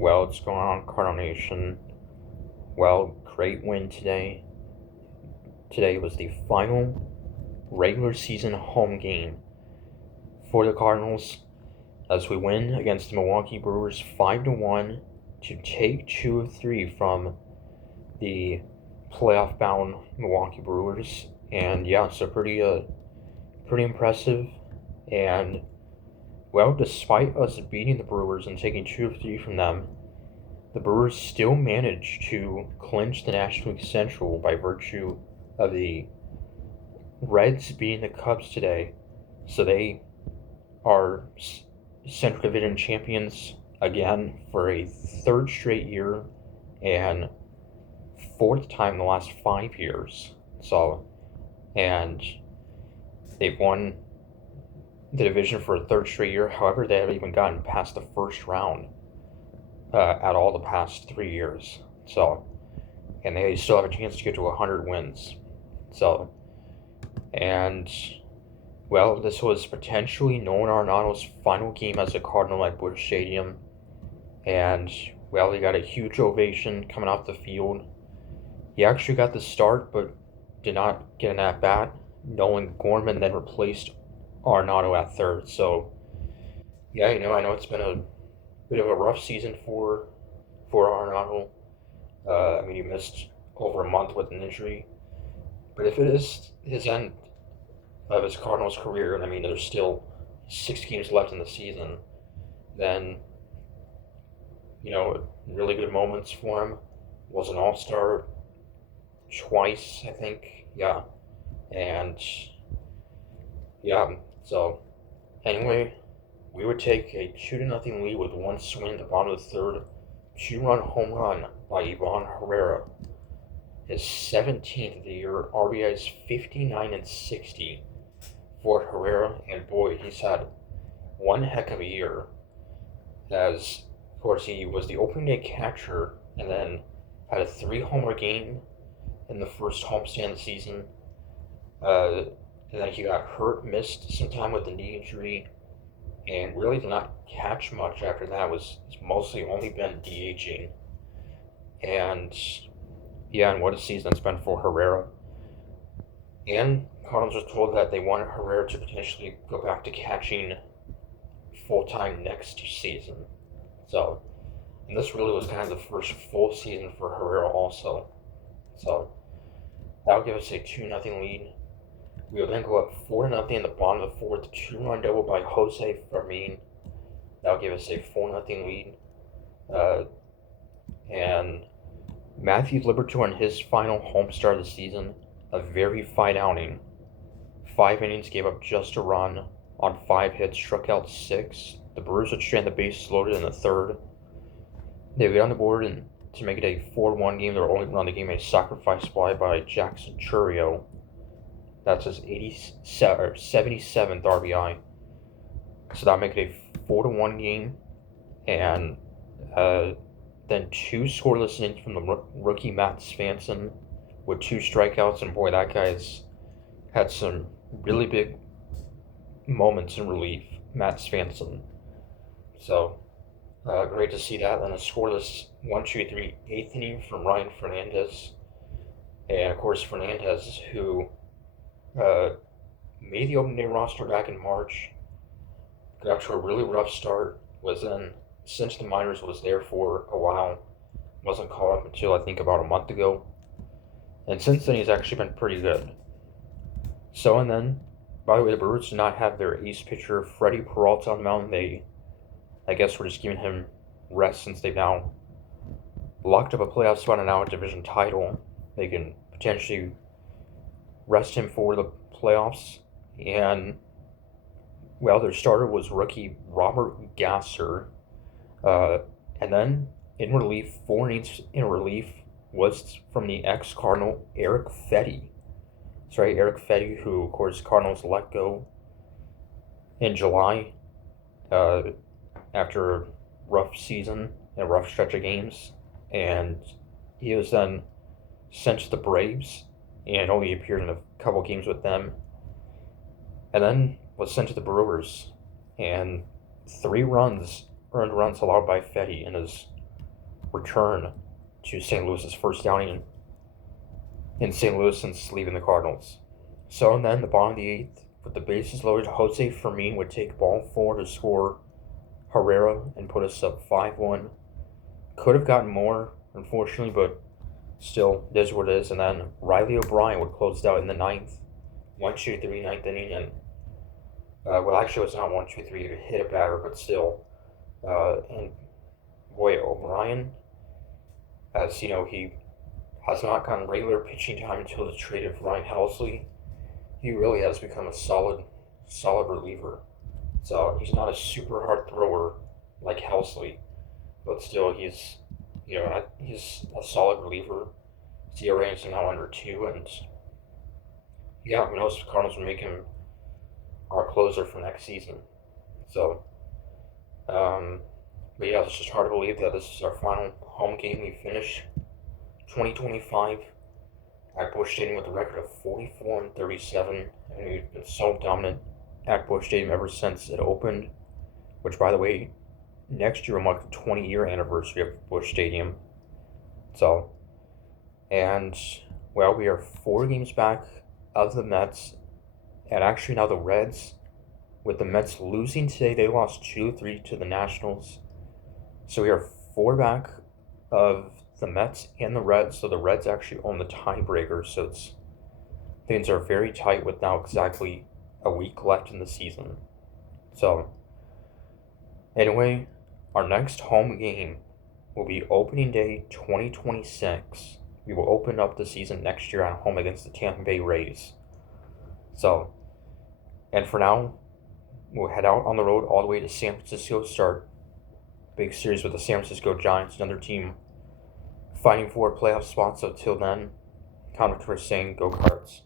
Well, what's going on, Cardinal Nation? Well, great win today. Today was the final regular season home game for the Cardinals as we win against the Milwaukee Brewers 5-1 to take 2 of 3 from the playoff-bound Milwaukee Brewers. And yeah, so pretty impressive. And well, despite us beating the Brewers and taking 2 of 3 from them, the Brewers still managed to clinch the National League Central by virtue of the Reds beating the Cubs today. So they are Central Division champions again for a third straight year and fourth time in the last 5 years. So, and they've won the division for a third straight year. However, they haven't even gotten past the first round at all the past 3 years. So, and they still have a chance to get to 100 wins. So, and well, this was potentially Nolan Arenado's final game as a Cardinal at Busch Stadium, and well, he got a huge ovation coming off the field. He actually got the start, but did not get an at bat. Nolan Gorman then replaced Arenado at third. So, yeah, I know it's been a bit of a rough season for Arenado. I mean, he missed over a month with an injury, but if it is his end of his Cardinals career, and I mean, there's still 6 games left in the season, then, really good moments for him. Was an all-star twice, I think. Yeah. And, yeah, so, anyway, we would take a 2-0 lead with one swing at the bottom of the third. 2-run home run by Ivan Herrera. His 17th of the year, RBIs 59 and 60 for Herrera, and boy, he's had one heck of a year. As, of course, he was the opening day catcher and then had a 3-homer game in the first homestand of the season. And then he got hurt, missed some time with the knee injury, and really did not catch much after that. Was mostly only been DHing. And yeah, and what a season it's been for Herrera. And Cardinals were told that they wanted Herrera to potentially go back to catching full-time next season. So, and this really was kind of the first full season for Herrera also. So, that'll give us a 2-0 lead. We will then go up 4-0 in the bottom of the fourth, 2-run double by Jose Fermin. That'll give us a 4-0 lead. And Matthew Liberatore in his final home start of the season, a very fine outing. 5 innings, gave up just a run on 5 hits, struck out 6. The Brewers would strand the bases loaded in the third. They would get on the board and to make it a 4-1 game. They were only run the game a sacrifice fly by Jackson Chourio. That's his 77th RBI. So that'll make it a 4-1 game. And then 2 scoreless innings from the rookie Matt Svanson with 2 strikeouts. And boy, that guy's had some really big moments in relief, Matt Svanson. So, great to see that. And a scoreless 1-2-3 eighth inning from Ryan Fernandez. And of course, Fernandez, who made the opening day roster back in March, got off to a really rough start, was then, since the minors, was there for a while, wasn't called up until I think about a month ago. And since then, he's actually been pretty good. So, and then, by the way, the Brewers did not have their ace pitcher, Freddie Peralta, on the mound. They, I guess, were just giving him rest since they've now locked up a playoff spot and now a division title. They can potentially rest him for the playoffs. And, well, their starter was rookie Robert Gasser. And then, in relief, 4 innings in relief was from the ex-Cardinal Eric Fetty. That's right, Eric Fetty, who, of course, Cardinals let go in July after a rough season and a rough stretch of games. And he was then sent to the Braves and only appeared in a couple games with them. And then was sent to the Brewers. And 3 earned runs allowed by Fetty in his return to St. Louis's first outing in St. Louis since leaving the Cardinals. So and then the bottom of the eighth, with the bases loaded, Jose Fermin would take ball 4 to score Herrera and put us up 5-1. Could have gotten more, unfortunately, but still, it is what it is. And then Riley O'Brien would close it out in the ninth, 1-2-3 ninth inning, and well, actually, it was not 1-2-3 to hit a batter, but still, and boy, O'Brien, as you know, he has not gotten regular pitching time until the trade of Ryan Helsley. He really has become a solid reliever. So he's not a super hard thrower like Helsley, but still he's a solid reliever. His ERA is now under 2, and yeah, who knows if the Cardinals will make him our closer for next season. So, but yeah, it's just hard to believe that this is our final home game. We finish 2025 at Busch Stadium with a record of 44-37, and we've been so dominant at Busch Stadium ever since it opened, which, by the way, next year will mark the 20-year anniversary of Busch Stadium. So, and, well, we are 4 games back of the Mets, and actually now the Reds, with the Mets losing today, they lost 2-3 to the Nationals. So we are 4 back of the Mets and the Reds, so the Reds actually own the tiebreaker, so things are very tight with now exactly a week left in the season. So, anyway, our next home game will be opening day 2026. We will open up the season next year at home against the Tampa Bay Rays. So, and for now, we'll head out on the road all the way to San Francisco to start big series with the San Francisco Giants, another team fighting for a playoff spot. So till then, Conor saying, go Cards.